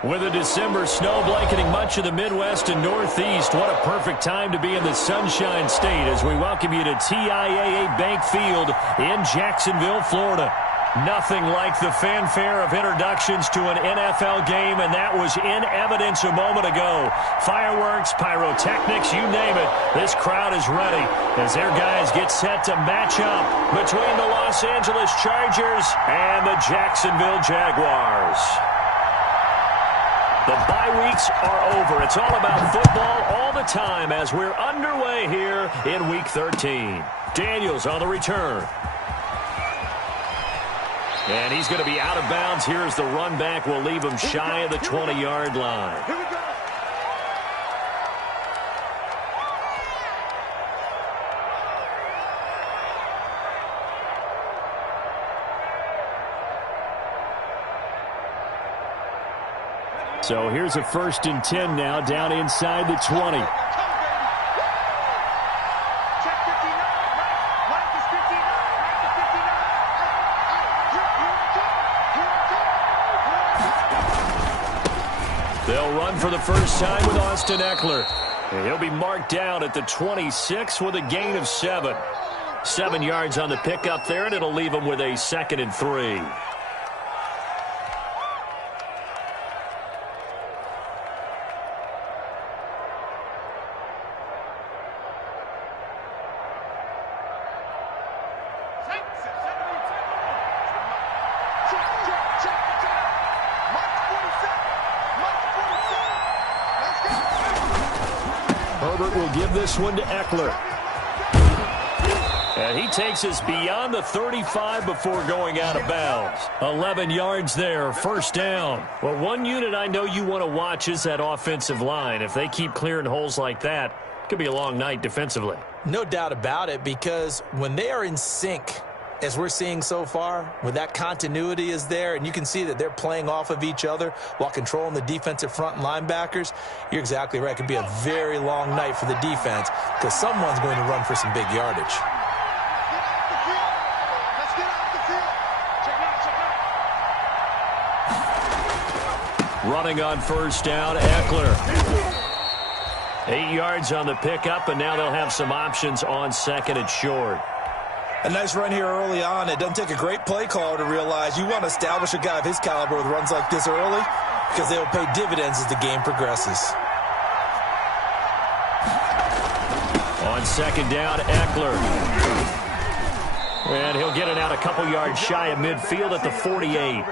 With a December snow blanketing much of the Midwest and Northeast, what a perfect time to be in the Sunshine State as we welcome you to TIAA Bank Field in Jacksonville, Florida. Nothing like the fanfare of introductions to an NFL game, and that was in evidence a moment ago. Fireworks, pyrotechnics, you name it. This crowd is ready as their guys get set to match up between the Los Angeles Chargers and the Jacksonville Jaguars. The bye weeks are over. It's all about football all the time as we're underway here in Week 13. Daniels on the return. And he's going to be out of bounds. Here's the run back. We'll leave him shy of the 20-yard line. Here we go. So here's a 1st and 10 now, down inside the 20. They'll run for the first time with Austin Eckler. And he'll be marked down at the 26 with a gain of 7. 7 yards on the pickup there, and it'll leave him with a 2nd and 3. Herbert will give this one to Eckler. And he takes us beyond the 35 before going out of bounds. 11 yards there, 1st down. Well, one unit I know you want to watch is that offensive line. If they keep clearing holes like that, it could be a long night defensively. No doubt about it, because when they are in sync, as we're seeing so far, when that continuity is there, and you can see that they're playing off of each other while controlling the defensive front linebackers, you're exactly right. It could be a very long night for the defense because someone's going to run for some big yardage. Running on 1st down, Eckler. 8 yards on the pickup, and now they'll have some options on 2nd and short. A nice run here early on. It doesn't take a great play caller to realize you want to establish a guy of his caliber with runs like this early because they will pay dividends as the game progresses. On 2nd down, Eckler. And he'll get it out a couple yards shy of midfield at the 48.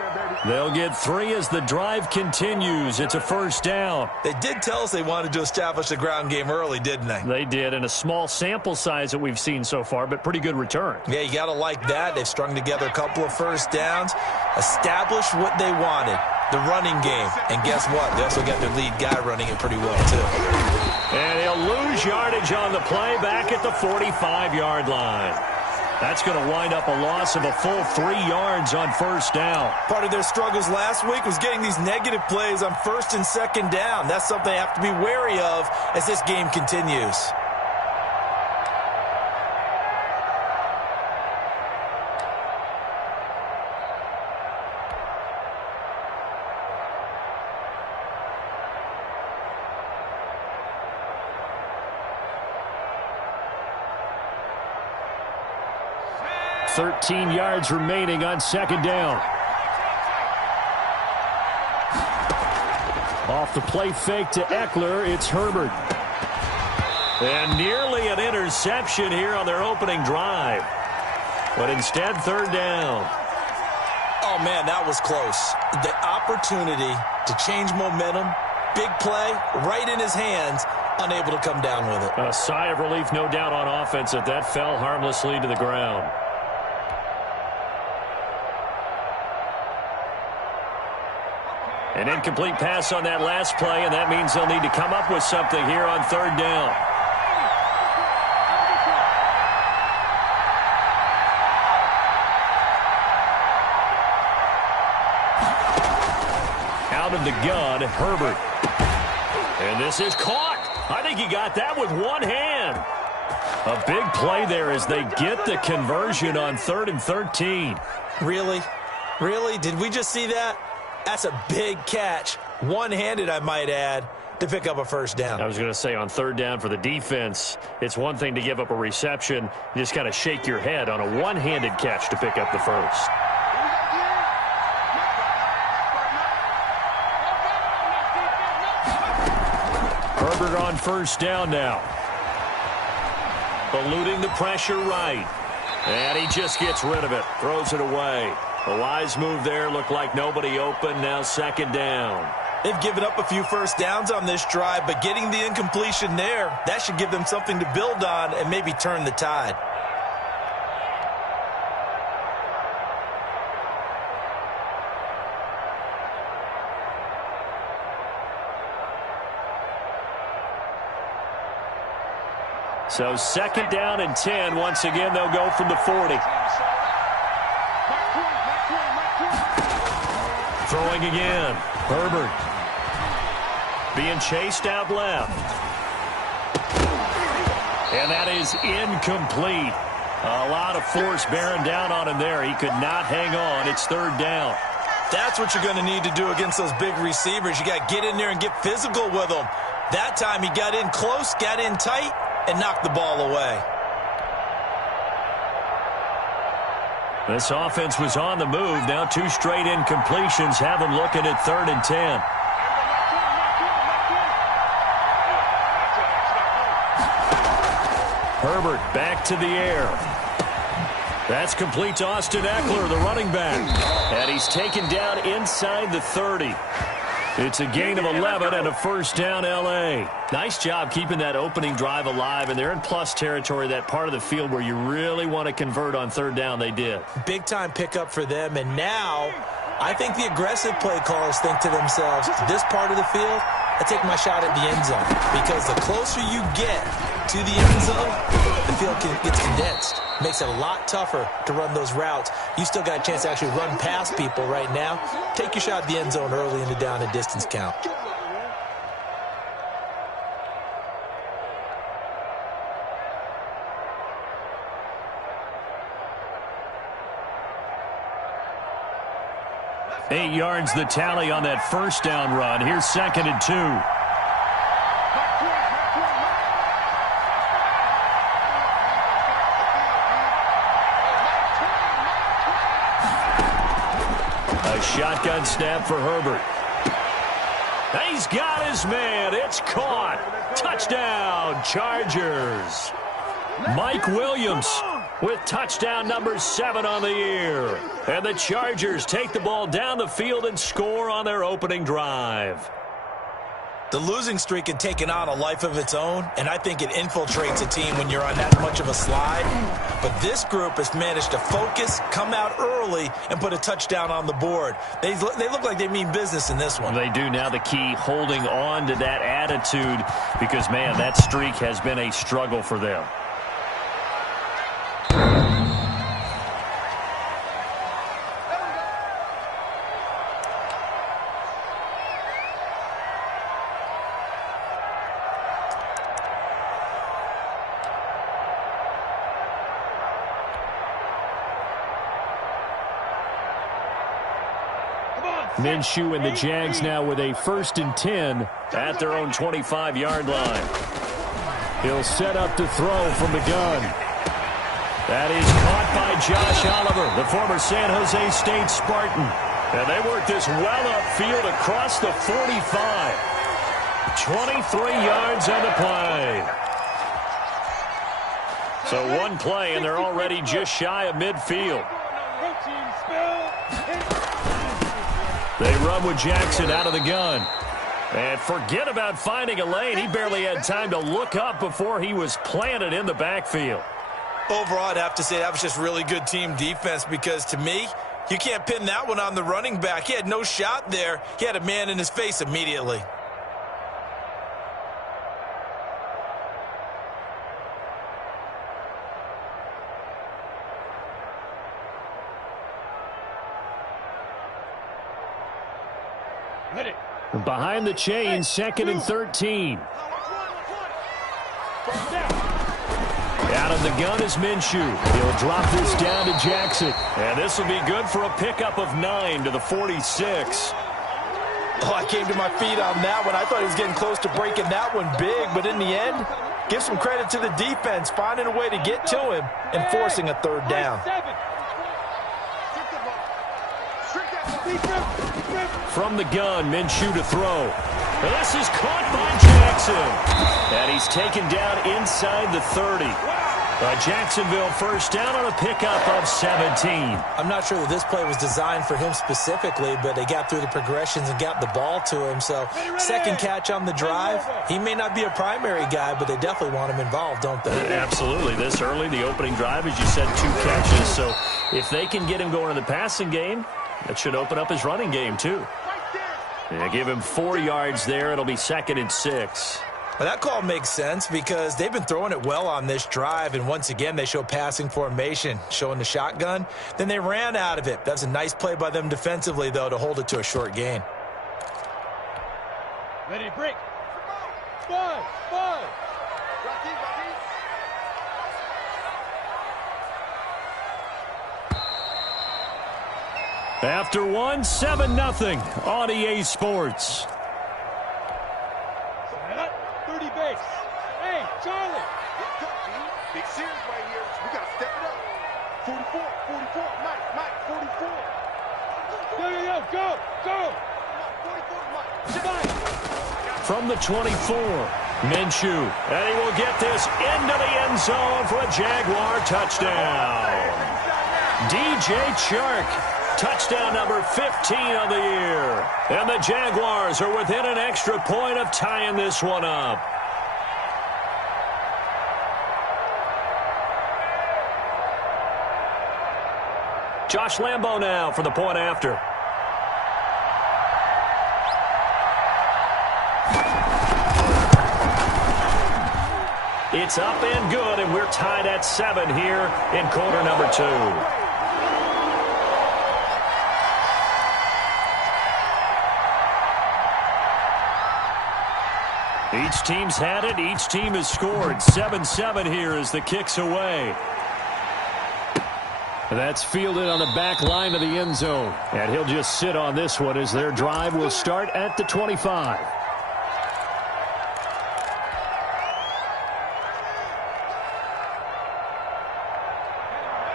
They'll get 3 as the drive continues. It's a 1st down. They did tell us they wanted to establish the ground game early, didn't they? They did, and a small sample size that we've seen so far, but pretty good return. Yeah, you got to like that. They've strung together a couple of 1st downs, established what they wanted, the running game. And guess what? They also got their lead guy running it pretty well, too. And he'll lose yardage on the play back at the 45-yard line. That's going to wind up a loss of a full 3 yards on 1st down. Part of their struggles last week was getting these negative plays on 1st and 2nd down. That's something they have to be wary of as this game continues. .13 yards remaining on 2nd down. Off the play fake to Eckler, it's Herbert. And nearly an interception here on their opening drive. But instead, 3rd down. Oh, man, that was close. The opportunity to change momentum, big play, right in his hands, unable to come down with it. A sigh of relief, no doubt, on offense that fell harmlessly to the ground. An incomplete pass on that last play, and that means they'll need to come up with something here on 3rd down. Out of the gun, Herbert. And this is caught. I think he got that with one hand. A big play there as they get the conversion on 3rd and 13. Really? Really? Did we just see that? That's a big catch one-handed, I might add, to pick up a first down. I was going to say, on third down for the defense, it's one thing to give up a reception. You just got to shake your head on a one-handed catch to pick up the first. Herbert on first down now. Eluding the pressure right. And he just gets rid of it. Throws it away. A wise move there. Looked like nobody open. Now second down. They've given up a few first downs on this drive, but getting the incompletion there, that should give them something to build on and maybe turn the tide. So second down and 10. Once again, they'll go from the 40. Throwing again. Herbert. Being chased out left. And that is incomplete. A lot of force bearing down on him there. He could not hang on. It's third down. That's what you're going to need to do against those big receivers. You got to get in there and get physical with them. That time he got in close, got in tight, and knocked the ball away. This offense was on the move. Now two straight incompletions have them looking at third and 10. Herbert back to the air. That's complete to Austin Eckler, the running back. And he's taken down inside the 30. It's a gain of 11 and a first down, L.A. Nice job keeping that opening drive alive, and they're in plus territory, that part of the field where you really want to convert on third down. They did. Big-time pickup for them, and now I think the aggressive play callers think to themselves, this part of the field, I take my shot at the end zone, because the closer you get to the end zone, the field gets condensed. Makes it a lot tougher to run those routes. You still got a chance to actually run past people right now. Take your shot at the end zone early in the down and distance count. Eight yards the tally on that first down run. Here's second and 2. Shotgun snap for Herbert. He's got his man. It's caught. Touchdown, Chargers. Mike Williams with touchdown number 7 on the year. And the Chargers take the ball down the field and score on their opening drive. The losing streak had taken on a life of its own, and I think it infiltrates a team when you're on that much of a slide. But this group has managed to focus, come out early, and put a touchdown on the board. They look like they mean business in this one. They do. Now the key, holding on to that attitude, because, man, that streak has been a struggle for them. Minshew and the Jags now with a first and 10 at their own 25-yard line. He'll set up to throw from the gun. That is caught by Josh Oliver, the former San Jose State Spartan. And they work this well upfield across the 45. 23 yards on the play. So one play, and they're already just shy of midfield. They run with Jackson out of the gun. And forget about finding a lane. He barely had time to look up before he was planted in the backfield. Overall, I'd have to say that was just really good team defense, because to me, you can't pin that one on the running back. He had no shot there. He had a man in his face immediately. Behind the chain, second and 13. Out of the gun is Minshew. He'll drop this down to Jackson. And this will be good for a pickup of 9 to the 46. Oh, I came to my feet on that one. I thought he was getting close to breaking that one big, but in the end, give some credit to the defense, finding a way to get to him and forcing a third down. From the gun, Minshew to throw. This is caught by Jackson. And he's taken down inside the 30. A Jacksonville first down on a pickup of 17. I'm not sure that this play was designed for him specifically, but they got through the progressions and got the ball to him. So second catch on the drive. He may not be a primary guy, but they definitely want him involved, don't they? Absolutely. This early, the opening drive, as you said, 2 catches. So if they can get him going in the passing game, that should open up his running game too. They give him 4 yards there. It'll be 2nd and 6. Well, that call makes sense because they've been throwing it well on this drive, and once again they show passing formation, showing the shotgun. Then they ran out of it. That's a nice play by them defensively, though, to hold it to a short gain. Ready to break. 5. After 1, 7-0 on EA Sports. 30 base. Hey, Charlie. Big series right here. We got to step it up. 44. Mike, 44. Yo, go. 44, Mike. From the 24, Minshew. And he will get this into the end zone for a Jaguar touchdown. DJ Chark. Touchdown number 15 of the year. And the Jaguars are within an extra point of tying this one up. Josh Lambo now for the point after. It's up and good, and we're tied at 7 here in quarter number 2. Each team's had it. Each team has scored. 7-7 here as the kick's away. That's fielded on the back line of the end zone. And he'll just sit on this one as their drive will start at the 25.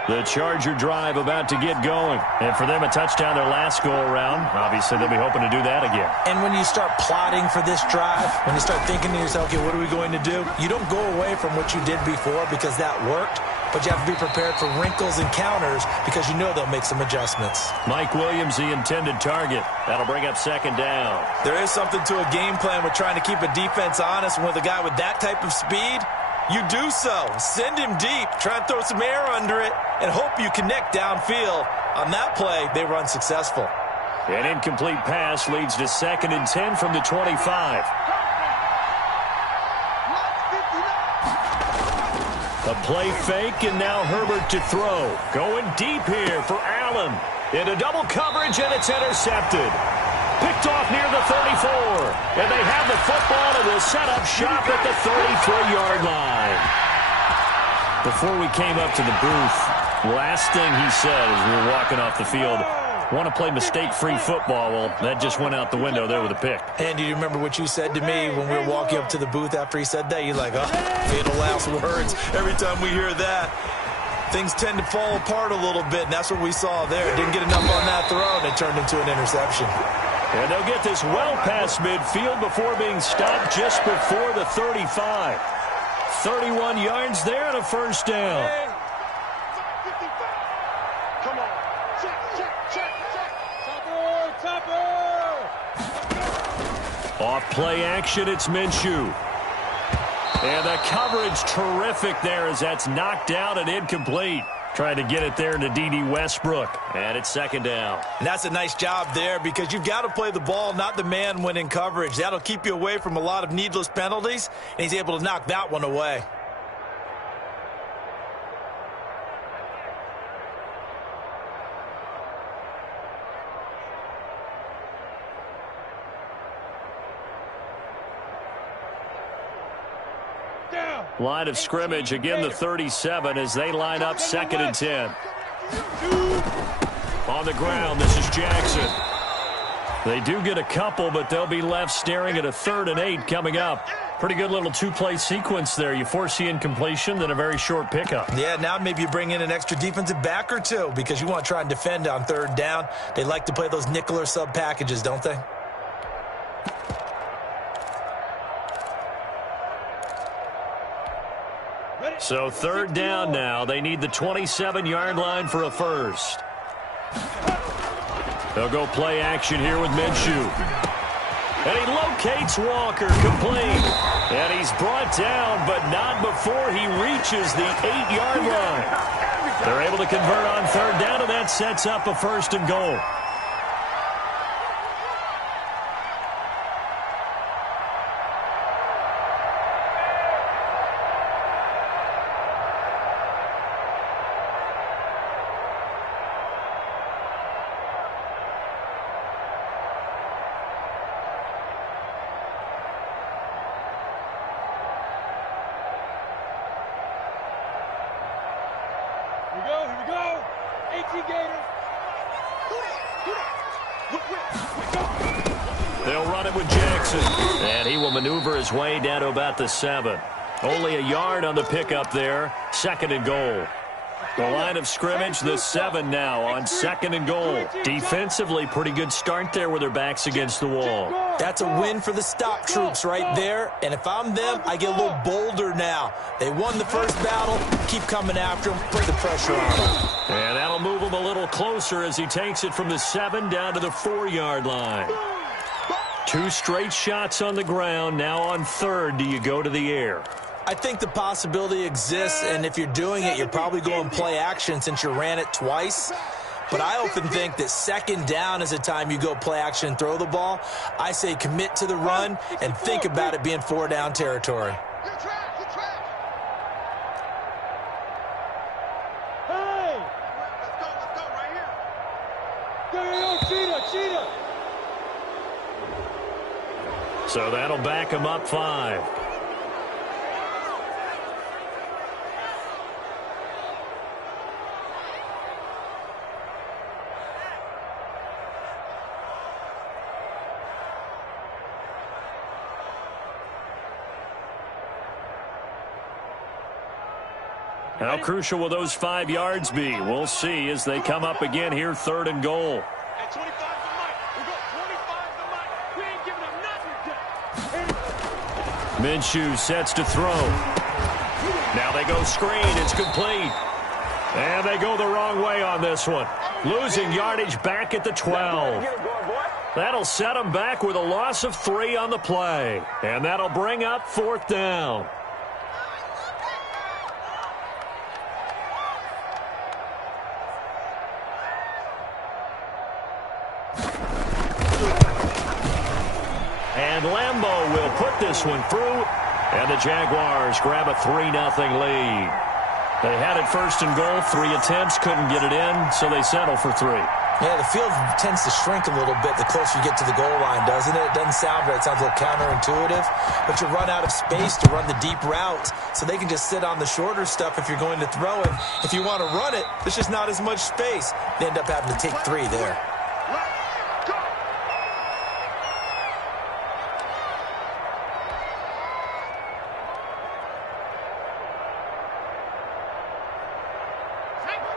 The Charger drive about to get going. And for them, a touchdown their last go-around. Obviously, they'll be hoping to do that again. And when you start plotting for this drive, when you start thinking to yourself, okay, what are we going to do? You don't go away from what you did before because that worked, but you have to be prepared for wrinkles and counters because you know they'll make some adjustments. Mike Williams, the intended target. That'll bring up 2nd down. There is something to a game plan with trying to keep a defense honest. And with a guy with that type of speed, you do so. Send him deep. Try and throw some air under it and hope you connect downfield. On that play, they were unsuccessful. An incomplete pass leads to 2nd and 10 from the 25. A play fake, and now Herbert to throw. Going deep here for Allen. Into double coverage, and it's intercepted. Picked off near the 34. And they have the football and will set up shop at the 33-yard line. Before we came up to the booth, last thing he said as we were walking off the field, want to play mistake-free football. Well, that just went out the window there with a pick. And do you remember what you said to me when we were walking up to the booth after he said that? You're like, oh, fatal last words. Every time we hear that, things tend to fall apart a little bit, and that's what we saw there. Didn't get enough on that throw, and it turned into an interception. And they'll get this well past midfield before being stopped just before the 35. 31 yards there and a first down. Come on. Check. Topper. Off play action, it's Minshew. And the coverage terrific there as that's knocked out and incomplete. Trying to get it there to D.D. Westbrook. And it's 2nd down. And that's a nice job there because you've got to play the ball, not the man when in coverage. That'll keep you away from a lot of needless penalties, and he's able to knock that one away. Line of scrimmage, again the 37 as they line up 2nd and 10. On the ground, this is Jackson. They do get a couple, but they'll be left staring at a 3rd and 8 coming up. Pretty good little two-play sequence there. You force the incompletion, then a very short pickup. Yeah, now maybe you bring in an extra defensive back or two because you want to try and defend on 3rd down. They like to play those nickel or sub packages, don't they? So 3rd down now. They need the 27-yard line for a first. They'll go play action here with Minshew. And he locates Walker, complete. And he's brought down, but not before he reaches the 8-yard line. They're able to convert on 3rd down, and that sets up a 1st and goal. Here we go. 18 Gators. They'll run it with Jackson. And he will maneuver his way down to about the 7. Only a yard on the pickup there. 2nd and goal. The line of scrimmage, the 7 now on 2nd and goal. Defensively, pretty good start there with their backs against the wall. That's a win for the stop troops right there. And if I'm them, I get a little bolder now. They won the first battle. Keep coming after them. Put the pressure on them. And that'll move him a little closer as he takes it from the 7 down to the 4-yard line. 2 straight shots on the ground. Now on 3rd, do you go to the air? I think the possibility exists, and if you're doing it, you're probably going play action since you ran it twice. But I often think that 2nd down is the time you go play action and throw the ball. I say commit to the run and think about it being 4-down territory. Hey! Let's go right here. Yo, cheetah. So that'll back him up 5. How crucial will those 5 yards be? We'll see as they come up again here, 3rd and goal. At 25 to Mike. We go 25 to Mike. We ain't giving him nothing yet. Minshew sets to throw. Now they go screen. It's complete. And they go the wrong way on this one. Losing yardage back at the 12. That'll set them back with a loss of 3 on the play. And that'll bring up 4th down. And Lambeau will put this one through, and the Jaguars grab a 3-0 lead. They had it 1st and goal, 3 attempts, couldn't get it in, so they settle for 3. Yeah, the field tends to shrink a little bit the closer you get to the goal line, doesn't it? It doesn't sound right. It sounds a little counterintuitive, but you run out of space to run the deep routes, so they can just sit on the shorter stuff if you're going to throw it. If you want to run it, there's just not as much space. They end up having to take 3 there.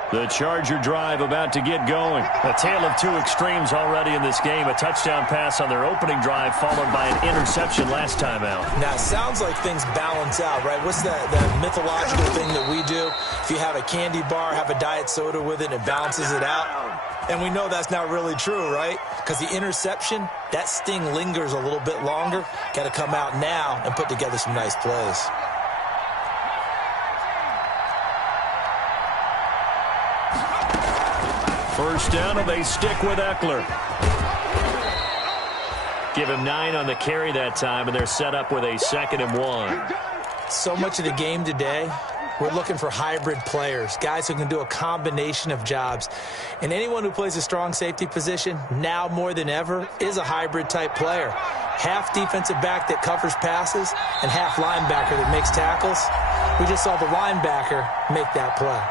The Charger drive about to get going. A tale of 2 extremes already in this game. A touchdown pass on their opening drive followed by an interception last time out. Now, it sounds like things balance out, right? What's that mythological thing that we do? If you have a candy bar, have a diet soda with it, and it balances it out. And we know that's not really true, right? Because the interception, that sting lingers a little bit longer. Got to come out now and put together some nice plays. First down, and they stick with Eckler. Give him 9 on the carry that time, and they're set up with a 2nd and 1. So much of the game today, we're looking for hybrid players, guys who can do a combination of jobs. And anyone who plays a strong safety position, now more than ever, is a hybrid-type player. Half defensive back that covers passes and half linebacker that makes tackles. We just saw the linebacker make that play.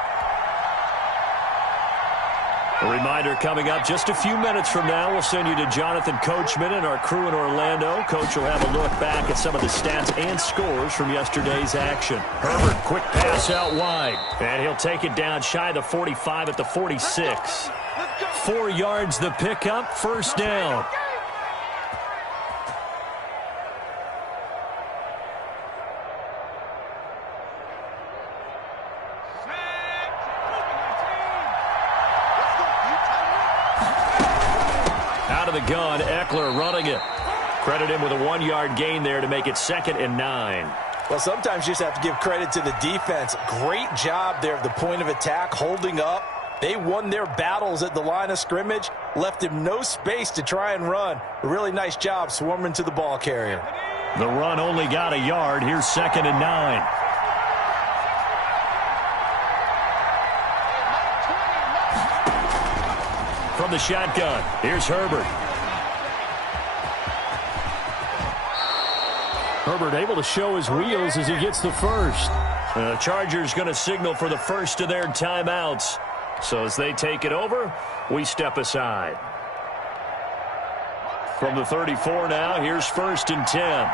A reminder coming up just a few minutes from now, we'll send you to Jonathan Coachman and our crew in Orlando. Coach will have a look back at some of the stats and scores from yesterday's action. Herbert, quick pass out wide. And he'll take it down shy of the 45 at the 46. 4 yards the pickup, first down. Out of the gun, Eckler running it. Credit him with a 1-yard gain there to make it 2nd and 9. Well, sometimes you just have to give credit to the defense. Great job there at the point of attack, holding up. They won their battles at the line of scrimmage, left him no space to try and run. A really nice job swarming to the ball carrier. The run only got a yard. Here's 2nd and 9. From the shotgun, here's Herbert. Herbert able to show his wheels as he gets the first. The Chargers going to signal for the first of their timeouts. So as they take it over, we step aside. From the 34 now, here's 1st and 10.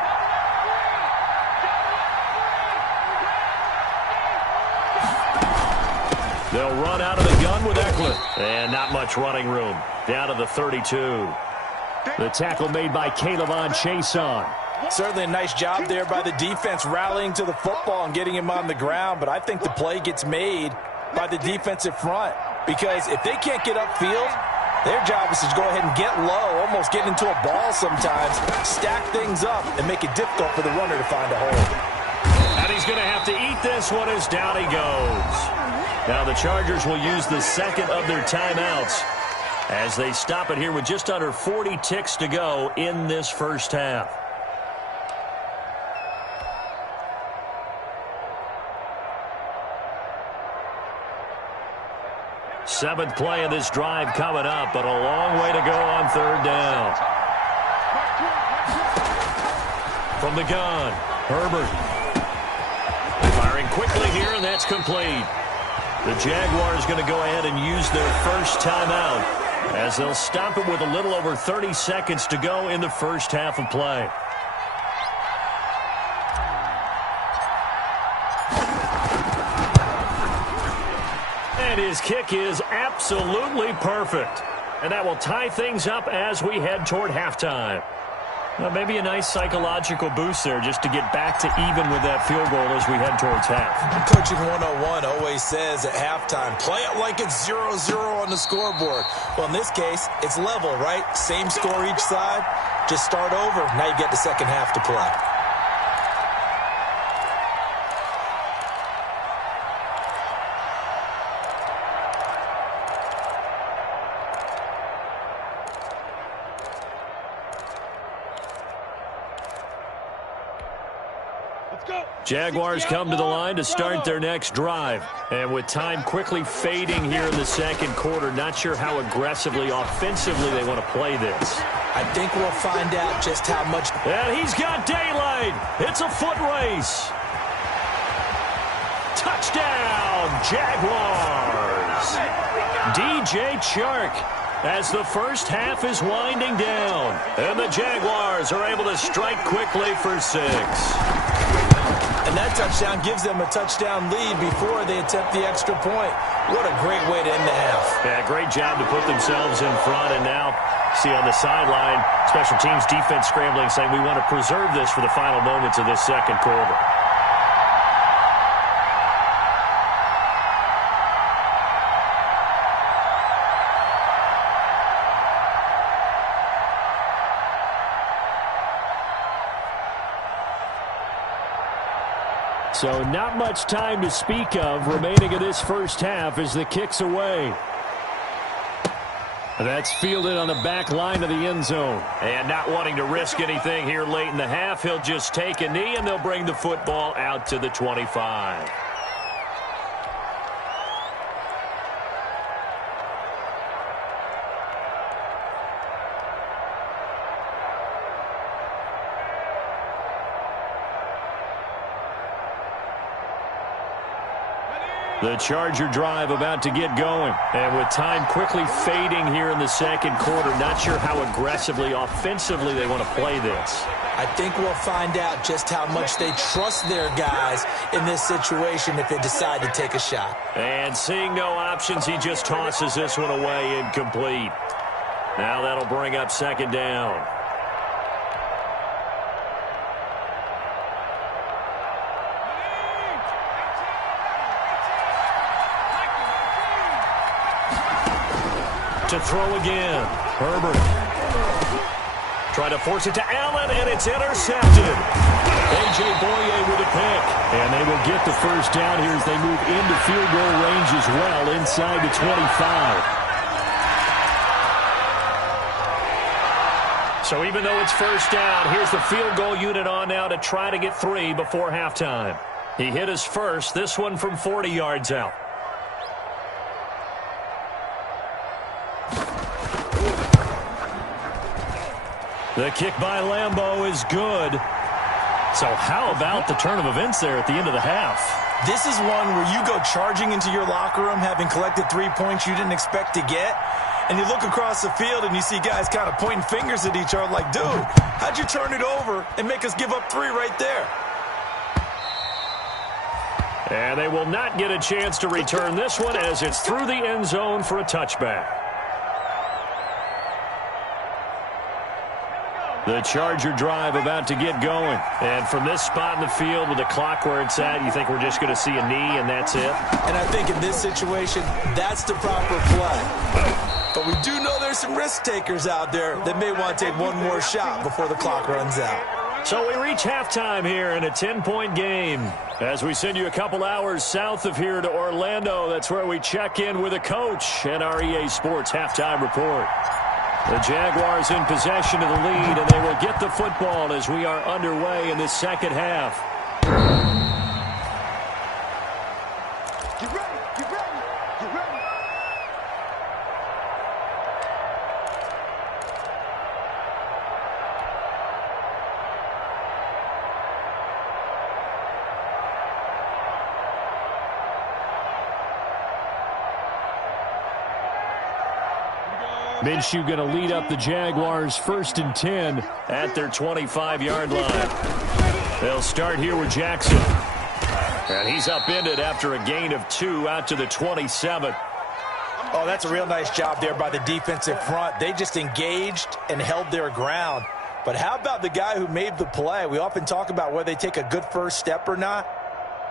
They'll run out of the gun with Eckler. And not much running room. Down to the 32. The tackle made by Caleb Chason. Certainly a nice job there by the defense rallying to the football and getting him on the ground. But I think the play gets made by the defensive front. Because if they can't get upfield, their job is to go ahead and get low, almost get into a ball sometimes, stack things up, and make it difficult for the runner to find a hole. And he's going to have to eat this one as down he goes. Now the Chargers will use the second of their timeouts as they stop it here with just under 40 ticks to go in this first half. Seventh play of this drive coming up, but a long way to go on 3rd down. From the gun, Herbert. Firing quickly here, and that's complete. The Jaguars going to go ahead and use their first timeout as they'll stop it with a little over 30 seconds to go in the first half of play. And his kick is absolutely perfect. And that will tie things up as we head toward halftime. Well, maybe a nice psychological boost there just to get back to even with that field goal as we head towards half. Coaching 101 always says at halftime, play it like it's 0-0 on the scoreboard. Well, in this case, it's level, right? Same score each side. Just start over. Now you get the second half to play. Jaguars come to the line to start their next drive. And with time quickly fading here in the second quarter, not sure how aggressively, offensively they want to play this. I think we'll find out just how much. And he's got daylight. It's a foot race. Touchdown, Jaguars. DJ Chark as the first half is winding down. And the Jaguars are able to strike quickly for 6. And that touchdown gives them a touchdown lead before they attempt the extra point. What a great way to end the half. Yeah, great job to put themselves in front. And now, see on the sideline, special teams defense scrambling, saying we want to preserve this for the final moments of this second quarter. So not much time to speak of remaining in this first half as the kick's away. That's fielded on the back line of the end zone. And not wanting to risk anything here late in the half, he'll just take a knee and they'll bring the football out to the 25. The Charger drive about to get going. And with time quickly fading here in the second quarter, not sure how aggressively, offensively they want to play this. I think we'll find out just how much they trust their guys in this situation if they decide to take a shot. And seeing no options, he just tosses this one away incomplete. Now that'll bring up second down. To throw again. Herbert. Trying to force it to Allen, and it's intercepted. A.J. Boye with a pick. And they will get the first down here as they move into field goal range as well, inside the 25. So even though it's first down, here's the field goal unit on now to try to get 3 before halftime. He hit his first, this one from 40 yards out. The kick by Lambeau is good. So how about the turn of events there at the end of the half? This is one where you go charging into your locker room having collected 3 points you didn't expect to get, and you look across the field and you see guys kind of pointing fingers at each other like, dude, how'd you turn it over and make us give up 3 right there? And they will not get a chance to return this one as it's through the end zone for a touchback. The Charger drive about to get going. And from this spot in the field with the clock where it's at, you think we're just going to see a knee and that's it? And I think in this situation, that's the proper play. But we do know there's some risk takers out there that may want to take one more shot before the clock runs out. So we reach halftime here in a 10-point game. As we send you a couple hours south of here to Orlando, that's where we check in with a coach and our EA Sports halftime report. The Jaguars in possession of the lead, and they will get the football as we are underway in the second half. Get ready, get ready, get ready. Minshew going to lead up the Jaguars 1st and 10 at their 25-yard line. They'll start here with Jackson. And he's upended after a gain of 2 out to the 27. Oh, that's a real nice job there by the defensive front. They just engaged and held their ground. But how about the guy who made the play? We often talk about whether they take a good first step or not.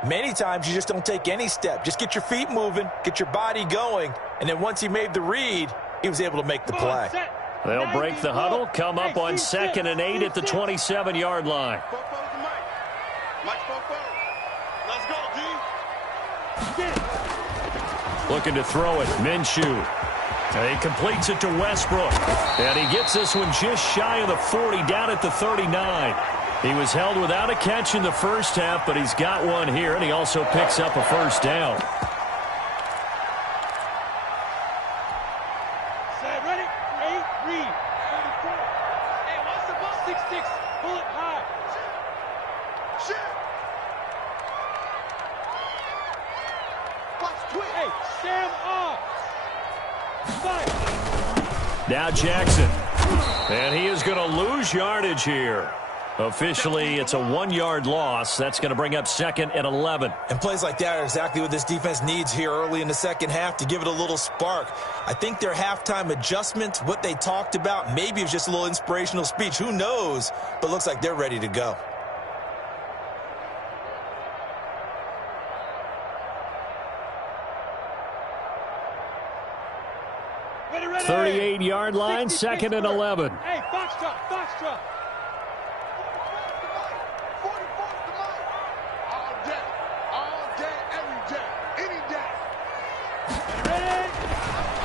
Many times you just don't take any step. Just get your feet moving, get your body going, and then once he made the read, he was able to make the play. They'll break the huddle, come up on 2nd and 8 at the 27-yard line. Let's go, D. Looking to throw it, Minshew. And he completes it to Westbrook. And he gets this one just shy of the 40, down at the 39. He was held without a catch in the first half, but he's got one here, and he also picks up a first down. Now Jackson. And he is going to lose yardage here. Officially, it's a 1-yard loss. That's going to bring up 2nd and 11. And plays like that are exactly what this defense needs here early in the second half to give it a little spark. I think their halftime adjustment, what they talked about, maybe it was just a little inspirational speech. Who knows? But looks like they're ready to go. 38-yard line, 2nd and 11. Hey, foxtrot, foxtrot.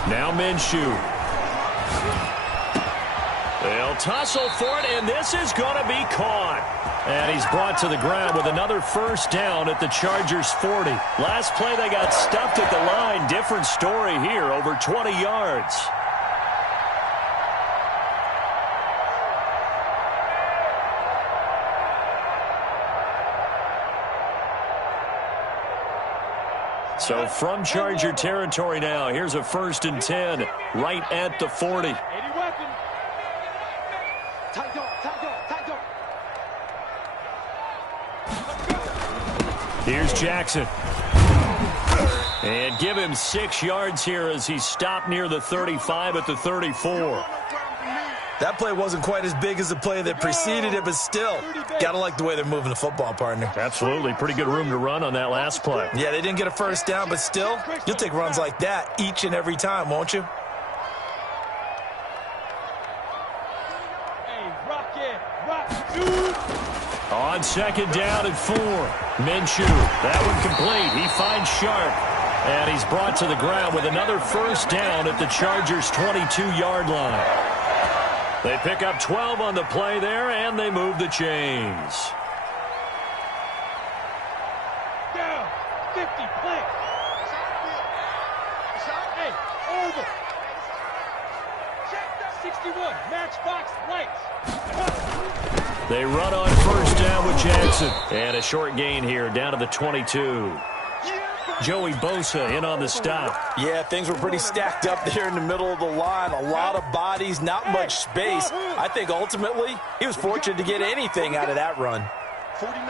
Now Minshew. They'll tussle for it, and this is going to be caught. And he's brought to the ground with another first down at the Chargers' 40. Last play, they got stuffed at the line. Different story here, over 20 yards. So from Charger territory now, here's a 1st and 10 right at the 40. 80 weapon. Tight dog, tight dog, tight dog. Here's Jackson. And give him 6 yards here as he's stopped near the 35 at the 34. That play wasn't quite as big as the play that preceded it, but still, gotta like the way they're moving the football, partner. Absolutely. Pretty good room to run on that last play. Yeah, they didn't get a first down, but still, you'll take runs like that each and every time, won't you? Hey, rock it, rock, dude. On 2nd down and 4. Minshew, that one complete. He finds Sharp. And he's brought to the ground with another 1st down at the Chargers' 22-yard line. They pick up 12 on the play there, and they move the chains. Down, 50, play. Hey, over. 61, matchbox, lights. They run on 1st down with Jackson. And a short gain here, down to the 22. Joey Bosa in on the stop. Yeah, things were pretty stacked up there in the middle of the line. A lot of bodies, not much space. I think ultimately he was fortunate to get anything out of that run. 49,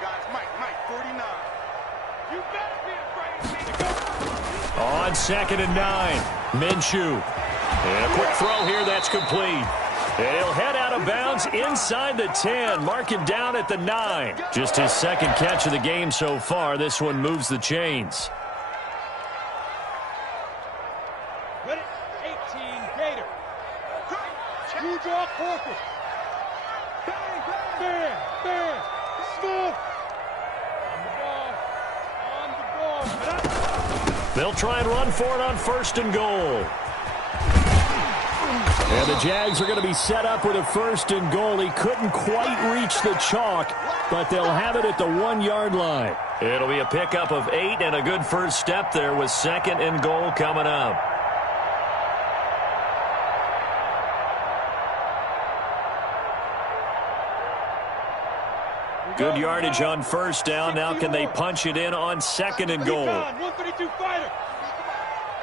guys. Mike, 49. You better be afraid of me to go. On 2nd and 9. Minshew. And a quick throw here that's complete. And he'll head out of bounds inside the 10. Mark him down at the 9. Just his 2nd catch of the game so far. This one moves the chains. Ready? 18, Gator. You draw Corcoran. Bang, bang, bang. Smoke. On the ball. They'll try and run for it on 1st and goal. And the Jags are going to be set up with a 1st and goal. He couldn't quite reach the chalk, but they'll have it at the 1-yard line. It'll be a pickup of 8 and a good first step there with 2nd and goal coming up. Good yardage on 1st down. Now can they punch it in on 2nd and goal? 132 fighter.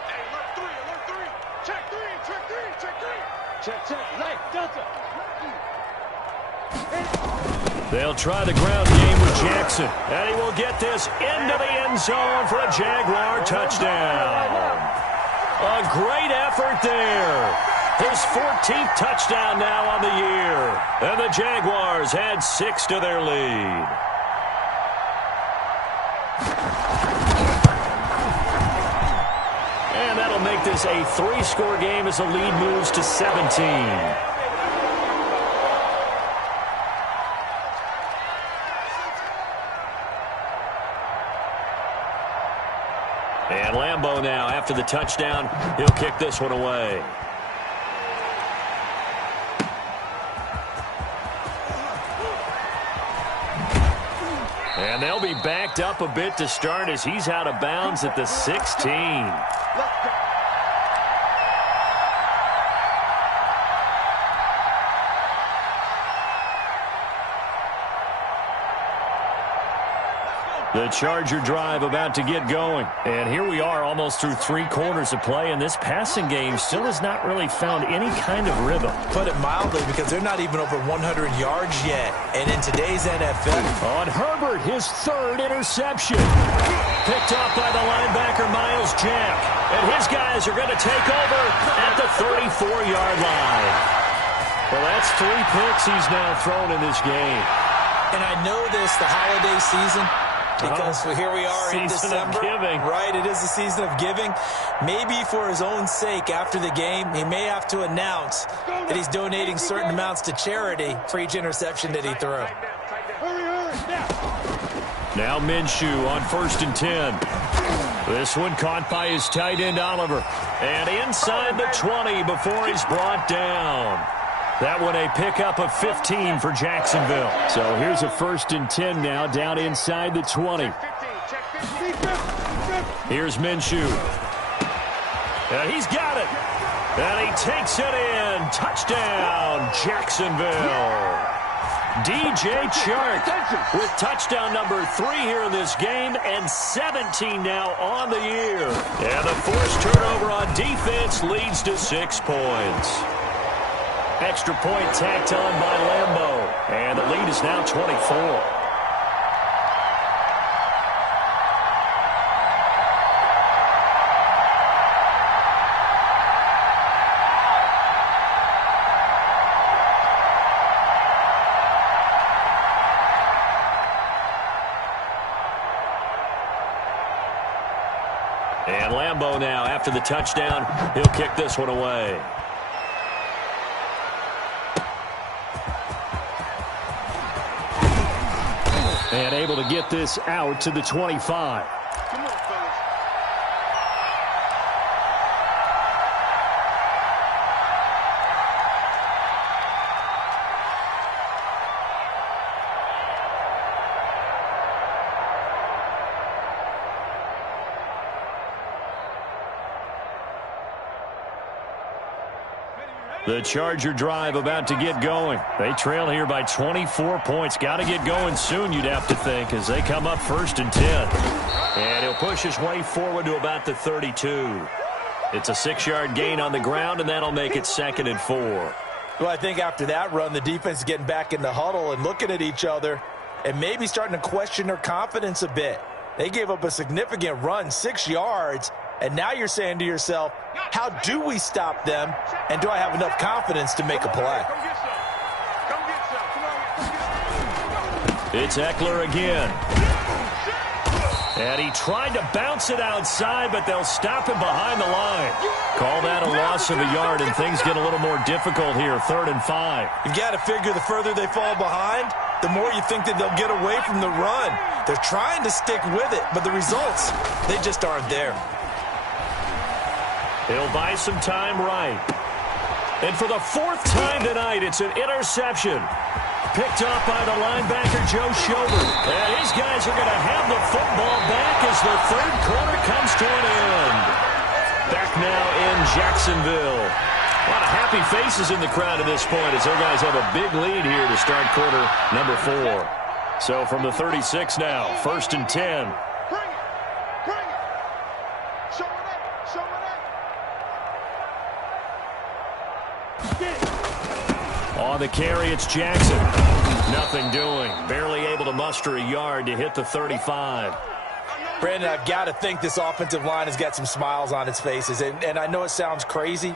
Hey, alert 3. Check 3. Check, right, Delta. They'll try the ground game with Jackson. And he will get this into the end zone for a Jaguar touchdown. A great effort there. His 14th touchdown now on the year. And the Jaguars add 6 to their lead. And that'll make this a 3-score game as the lead moves to 17. And Lambeau now, after the touchdown, he'll kick this one away. And they'll be backed up a bit to start as he's out of bounds at the 16. The Charger drive about to get going. And here we are almost through 3 quarters of play, and this passing game still has not really found any kind of rhythm. Put it mildly, because they're not even over 100 yards yet. And in today's NFL... On Herbert, his 3rd interception. Picked off by the linebacker, Miles Jack. And his guys are going to take over at the 34-yard line. Well, that's 3 picks he's now thrown in this game. And I know this, the holiday season... Because here we are in December, right? It is the season of giving. Maybe for his own sake, after the game, he may have to announce that he's donating certain amounts to charity for each interception that he threw. Now Minshew on 1st and 10. This one caught by his tight end, Oliver. And inside the 20 before he's brought down. That one a pickup of 15 for Jacksonville. So here's a 1st and 10 now, down inside the 20. Here's Minshew. And he's got it. And he takes it in. Touchdown, Jacksonville. DJ Chark with touchdown number 3 here in this game and 17 now on the year. And the forced turnover on defense leads to 6 points. Extra point tacked on by Lambeau. And the lead is now 24. And Lambeau now, after the touchdown, he'll kick this one away. And able to get this out to the 25. Come on, fellas. The Charger drive about to get going. They trail here by 24 points. Got to get going soon, you'd have to think, as they come up 1st and 10. And he'll push his way forward to about the 32. It's a 6-yard gain on the ground, and that'll make it 2nd and 4. Well, I think after that run, the defense is getting back in the huddle and looking at each other and maybe starting to question their confidence a bit. They gave up a significant run, 6 yards, and now you're saying to yourself, how do we stop them, and do I have enough confidence to make a play? Come get some. Come get some. Come on, come get some. It's Eckler again. And he tried to bounce it outside, but they'll stop him behind the line. Call that a loss of a yard, and things get a little more difficult here, 3rd and 5. You've got to figure the further they fall behind, the more you think that they'll get away from the run. They're trying to stick with it, but the results, they just aren't there. He'll buy some time right. And for the 4th time tonight, it's an interception. Picked off by the linebacker, Joe Schobert. And these guys are going to have the football back as the 3rd quarter comes to an end. Back now in Jacksonville. A lot of happy faces in the crowd at this point as their guys have a big lead here to start quarter number 4. So from the 36 now, 1st and 10. Bring it. Bring it. Show it up. Show it up. On the carry, it's Jackson. Nothing doing. Barely able to muster a yard to hit the 35. Brandon, I've got to think this offensive line has got some smiles on its faces. And I know it sounds crazy,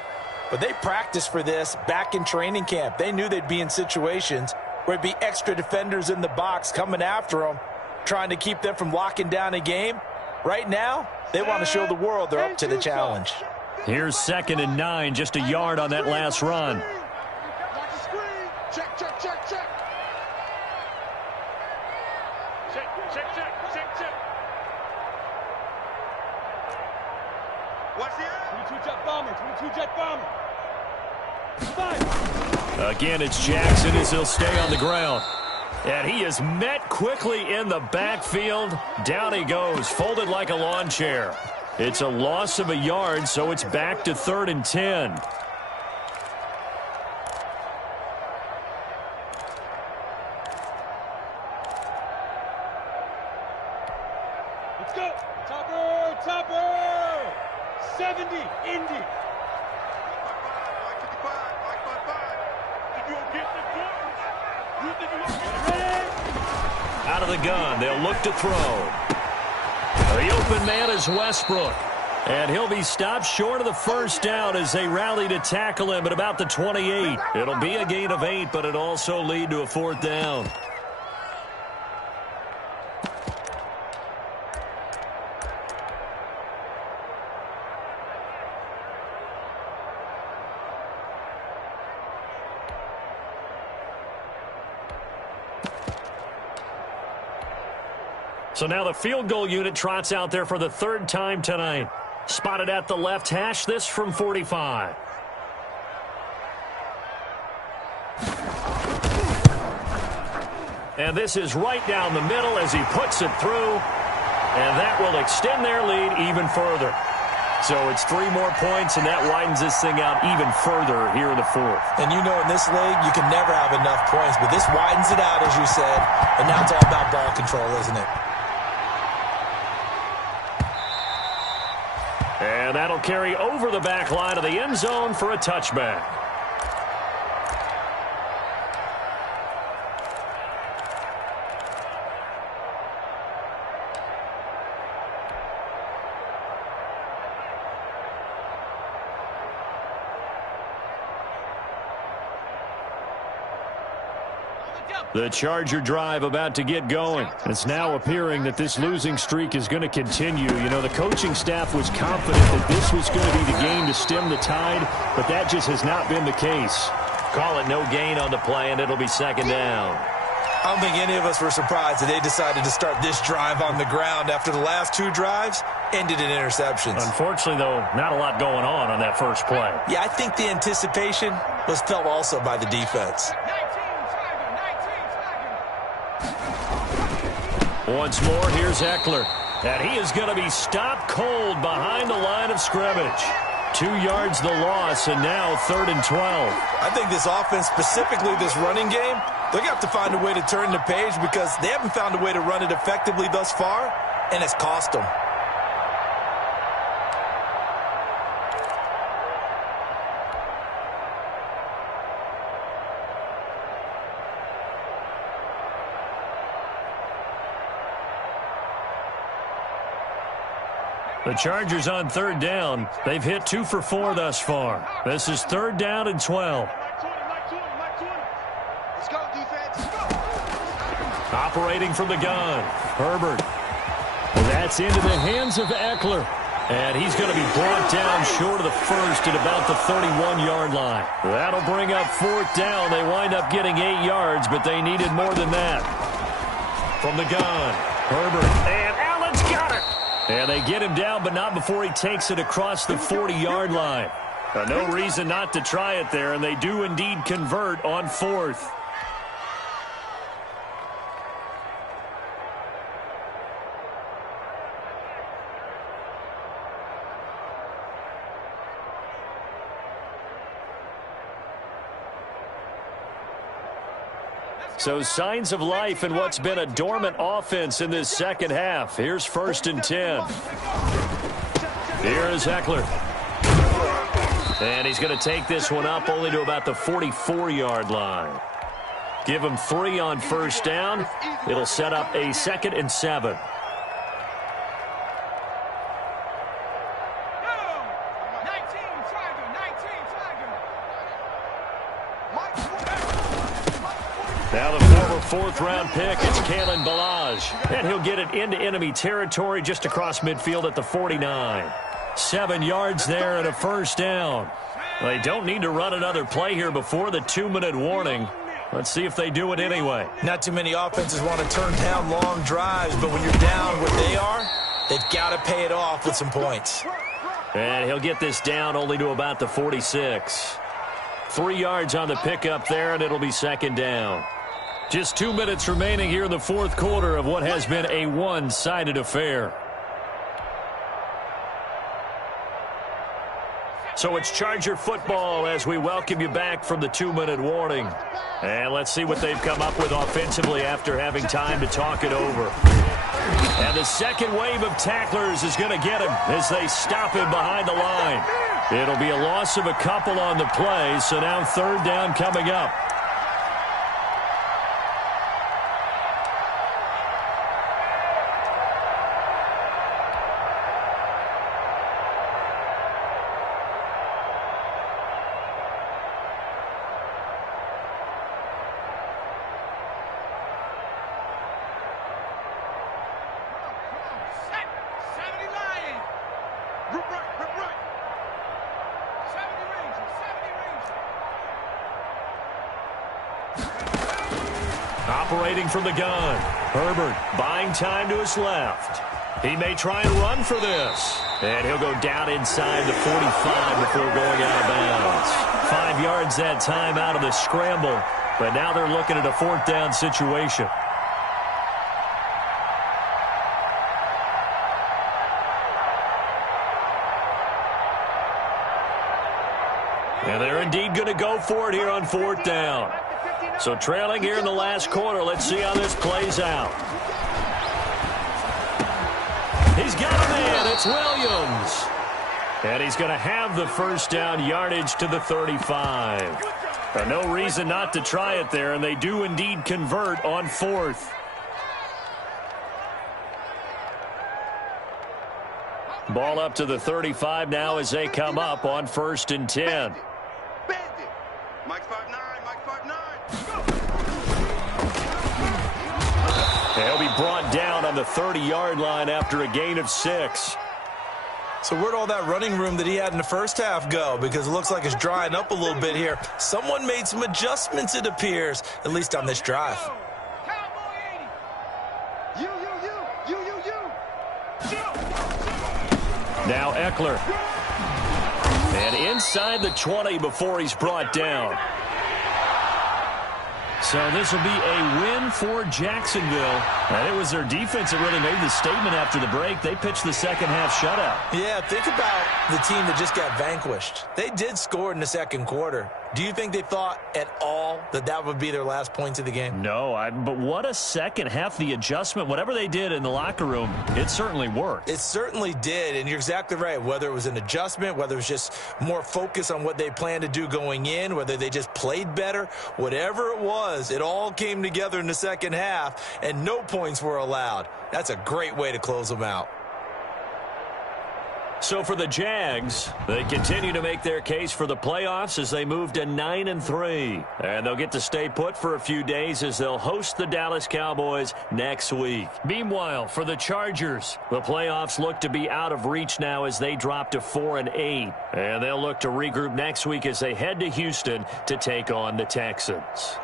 but they practiced for this back in training camp. They knew they'd be in situations where it'd be extra defenders in the box coming after them, trying to keep them from locking down a game. Right now, they want to show the world they're up to the challenge. Here's 2nd and 9, just a yard on that last run. Watch the screen. Check, check, check, check. Check, check, check, check, check. Watch the air. 22 jet bomber, 22 jet bomber. 5. Again, it's Jackson as he'll stay on the ground. And he is met quickly in the backfield. Down he goes, folded like a lawn chair. It's a loss of a yard, so it's back to 3rd and 10. Let's go. Topper, topper. 70, Indy. Like 55, like 55. If you don't get the points, you think you're going to get it? Out of the gun, they'll look to throw. The open man is Westbrook. And he'll be stopped short of the 1st down as they rally to tackle him at about the 28. It'll be a gain of 8, but it'll also lead to a 4th down. So now the field goal unit trots out there for the 3rd time tonight. Spotted at the left hash, this from 45. And this is right down the middle as he puts it through. And that will extend their lead even further. So it's 3 more points, and that widens this thing out even further here in the fourth. And you know in this league, you can never have enough points, but this widens it out, as you said, and now it's all about ball control, isn't it? And that'll carry over the back line of the end zone for a touchback. The Charger drive about to get going. It's now appearing that this losing streak is going to continue. You know, the coaching staff was confident that this was going to be the game to stem the tide, but that just has not been the case. Call it no gain on the play, and it'll be second down. I don't think any of us were surprised that they decided to start this drive on the ground after the last 2 drives ended in interceptions. Unfortunately, though, not a lot going on that first play. Yeah, I think the anticipation was felt also by the defense. Once more, here's Eckler. And he is going to be stopped cold behind the line of scrimmage. 2 yards the loss, and now 3rd and 12. I think this offense, specifically this running game, they're going to have to find a way to turn the page because they haven't found a way to run it effectively thus far, and it's cost them. The Chargers on 3rd down. They've hit 2 for 4 thus far. This is 3rd down and 12. Let's go, defense. Operating from the gun, Herbert. That's into the hands of Eckler. And he's going to be brought down short of the first at about the 31-yard line. That'll bring up 4th down. They wind up getting 8 yards, but they needed more than that. From the gun, Herbert. And Allen's got it. And they get him down, but not before he takes it across the 40-yard line. No reason not to try it there, and they do indeed convert on 4th. So signs of life in what's been a dormant offense in this second half. Here's 1st and 10. Here is Eckler. And he's going to take this one up only to about the 44-yard line. Give him 3 on 1st down. It'll set up a 2nd and 7. Now the former 4th-round pick, it's Kalen Ballage. And he'll get it into enemy territory just across midfield at the 49. 7 yards there and a 1st down. They don't need to run another play here before the 2-minute warning. Let's see if they do it anyway. Not too many offenses want to turn down long drives, but when you're down where they are, they've got to pay it off with some points. And he'll get this down only to about the 46. 3 yards on the pickup there, and it'll be 2nd down. Just 2 minutes remaining here in the 4th quarter of what has been a one-sided affair. So it's Charger football as we welcome you back from the 2-minute warning. And let's see what they've come up with offensively after having time to talk it over. And the second wave of tacklers is going to get him as they stop him behind the line. It'll be a loss of a couple on the play, so now 3rd down coming up. Operating from the gun, Herbert buying time to his left. He may try and run for this. And he'll go down inside the 45 before going out of bounds. 5 yards that time out of the scramble, but now they're looking at a 4th down situation. go for it here on 4th down. So trailing here in the last quarter. Let's see how this plays out. He's got a man. It's Williams. And he's going to have the first down, yardage to the 35. No reason not to try it there, and they do indeed convert on 4th. Ball up to the 35 now as they come up on 1st and 10. Bandit. Mike 5'9", Mike 5'9". He'll be brought down on the 30-yard line after a gain of 6. So where'd all that running room that he had in the first half go? Because it looks like it's drying up a little bit here. Someone made some adjustments, it appears, at least on this drive. Cowboy 80. You. Now Eckler. And inside the 20 before he's brought down. So this will be a win for Jacksonville. And it was their defense that really made the statement after the break. They pitched the second half shutout. Yeah, think about the team that just got vanquished. They did score in the second quarter. Do you think they thought at all that that would be their last points of the game? No, but what a second half. The adjustment, whatever they did in the locker room, it certainly worked. It certainly did, and you're exactly right. Whether it was an adjustment, whether it was just more focus on what they planned to do going in, whether they just played better, whatever it was, it all came together in the second half, and no points were allowed. That's a great way to close them out. So for the Jags, they continue to make their case for the playoffs as they move to 9-3. And they'll get to stay put for a few days as they'll host the Dallas Cowboys next week. Meanwhile, for the Chargers, the playoffs look to be out of reach now as they drop to 4-8. And they'll look to regroup next week as they head to Houston to take on the Texans.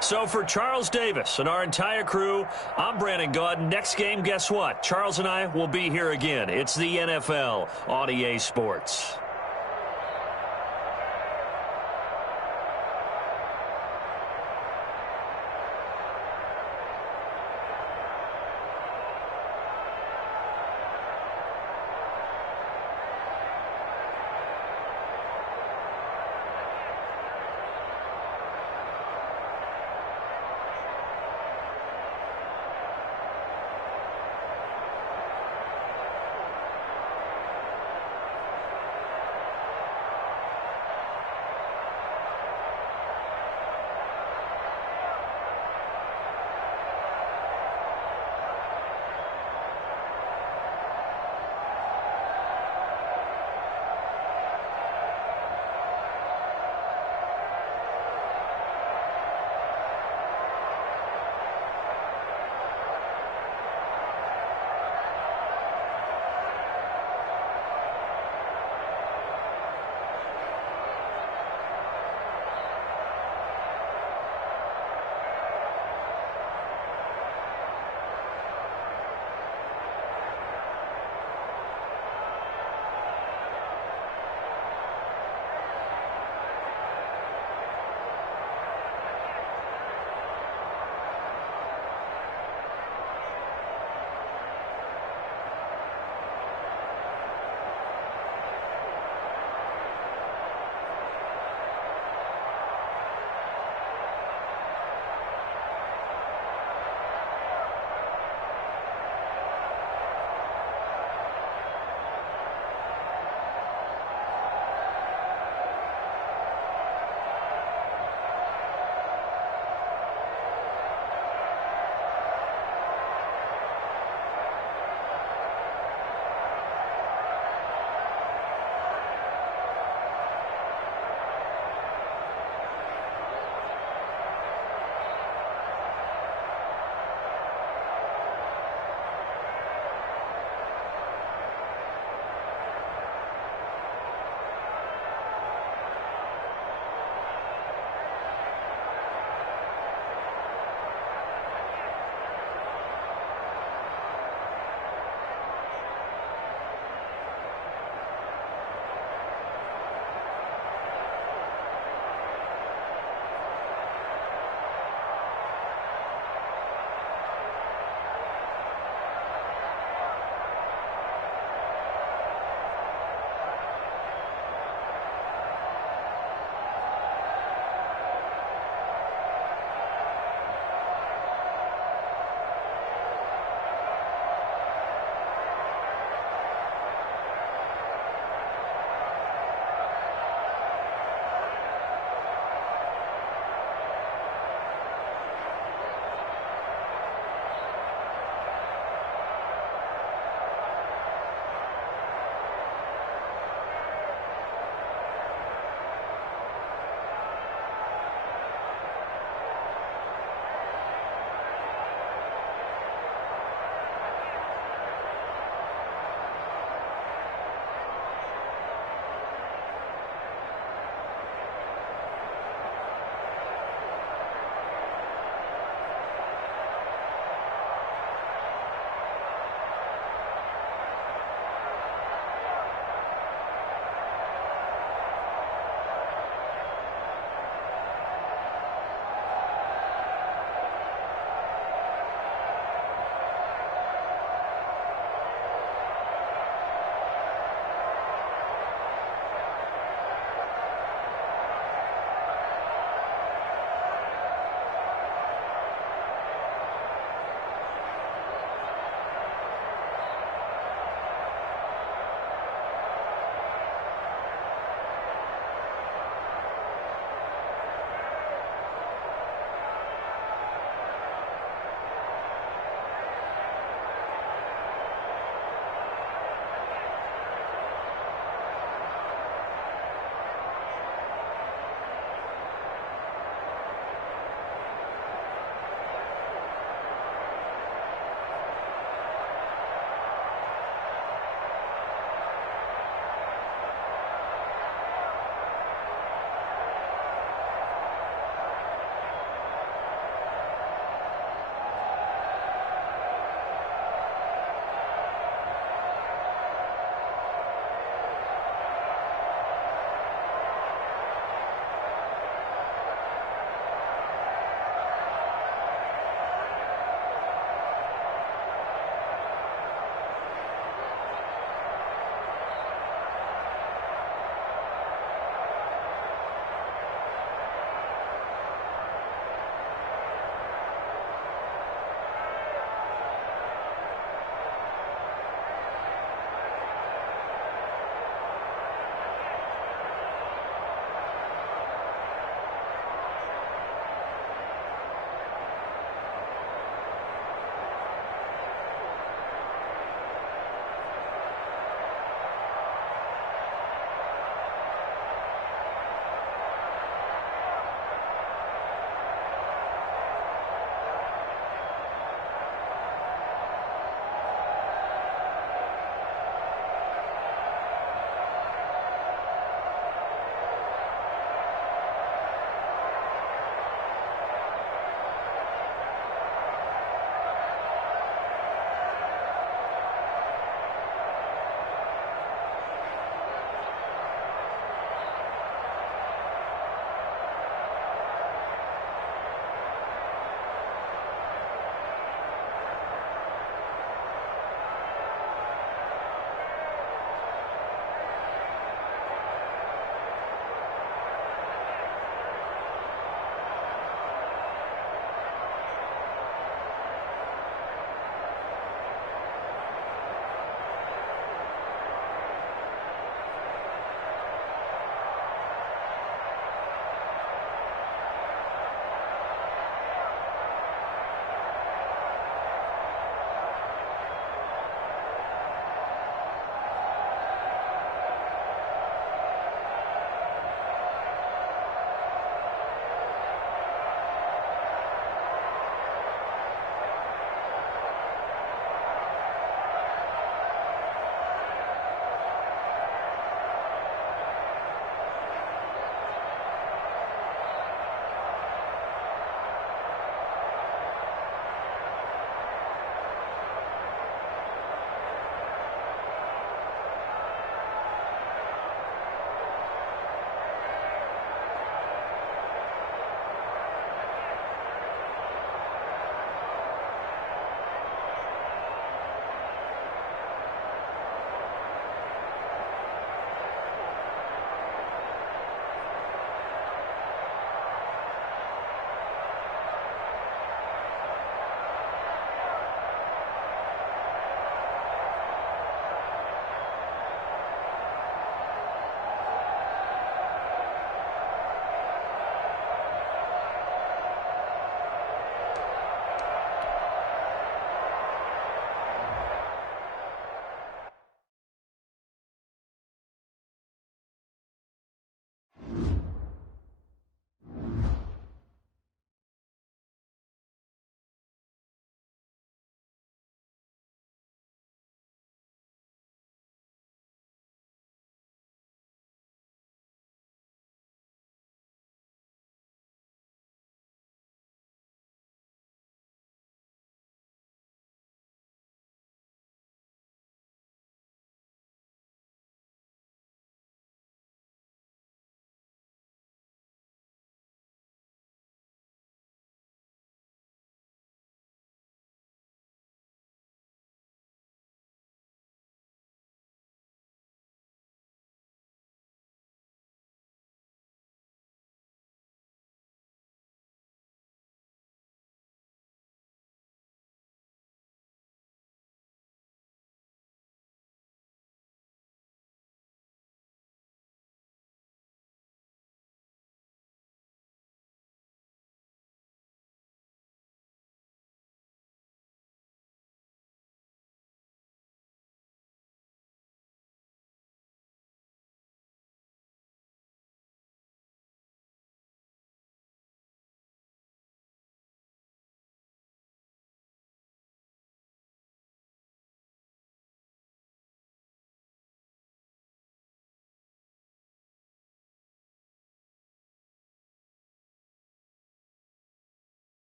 So for Charles Davis and our entire crew, I'm Brandon Gaud. Next game, guess what? Charles and I will be here again. It's the NFL on EA Sports.